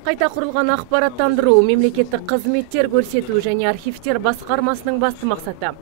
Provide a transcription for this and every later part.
Қайта құрылған ақпараттандыру, мемлекеттік қызметтер көрсету және архивтер басқармасының басты мақсаты.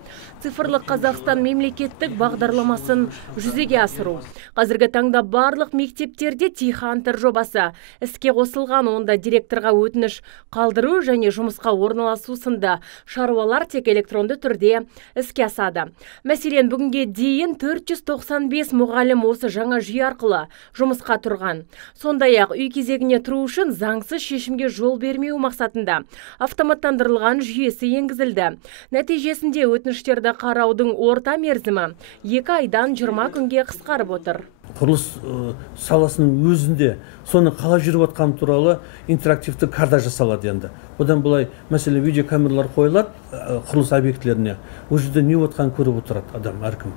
Цифрлық Қазақстан мемлекеттік бағдарламасын жүзеге асыру. Қазіргі таңда барлық мектептерде Тихантер жобасы іске қосылған, онда директорға өтініш қалдыру және жұмысқа орналасу сынды шаруалар тек электронды түрде іске асады. Мәселен, бүгінге дейін 495 мұғалім осы жаңа жүйе арқылы жұмысқа тұрған. Сондай-ақ үй кезегіне тұру үшін заңсыз шешімге жол бермеу мақсатында автоматтандырылған жүйесі енгізілді. Нәтижесінде өтініштерді қараудың орта мерзімі 2 айдан 20 күнге қысқарып отыр. Құрылыс саласының өзінде соны қалай жүріп жатқаны туралы интерактивті карта жасалады енді. Одан былай, мәселе видеокамералар қойылады құрылыс объектілеріне. Ол жерде не отқан көріп отырады адам әркім.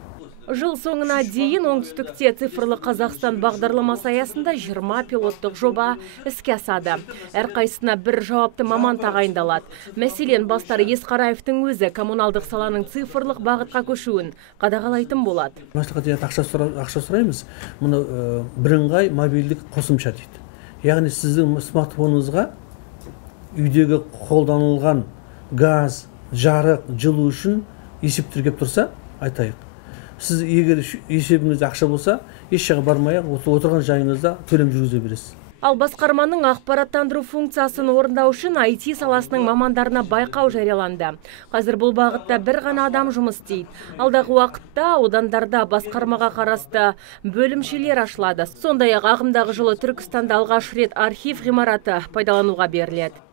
Жыл соңына дейін оңтүстікте цифрлық Қазақстан бағдарламасы аясында 20 пилоттық жоба іске асады. Әрқайсысына бір жауапты маман тағайындалады. Мәселен, Бастар Есқараевтың өзі коммуналдық саланың цифрлық бағытқа көшуін қадағалайтын болады. Мәслихат ақша сұраймыз. Мұны бірыңғай мобильдік қосымша дейді. Яғни сіздің смартфоныңызға үйдегі қолданылған газ, жарық, жылу үшін есептер келіп тұрса, айтайық. Сіз егер есебіңізде ақша болса, еш жаққа бармай-ақ отырған жайыңызда төлем жүргізе бересіз. Ал басқарманың ақпараттандыру функциясын орындау үшін IT саласының мамандарына байқау жарияланды. Қазір бұл бағытта бір ғана адам жұмыс істейді. Алдағы уақытта аудандарда басқармаға қарасты бөлімшелер ашылады. Сондай-ақ ағымдағы жылы Түркістанда алғаш рет архив ғимараты пайдалануға беріледі.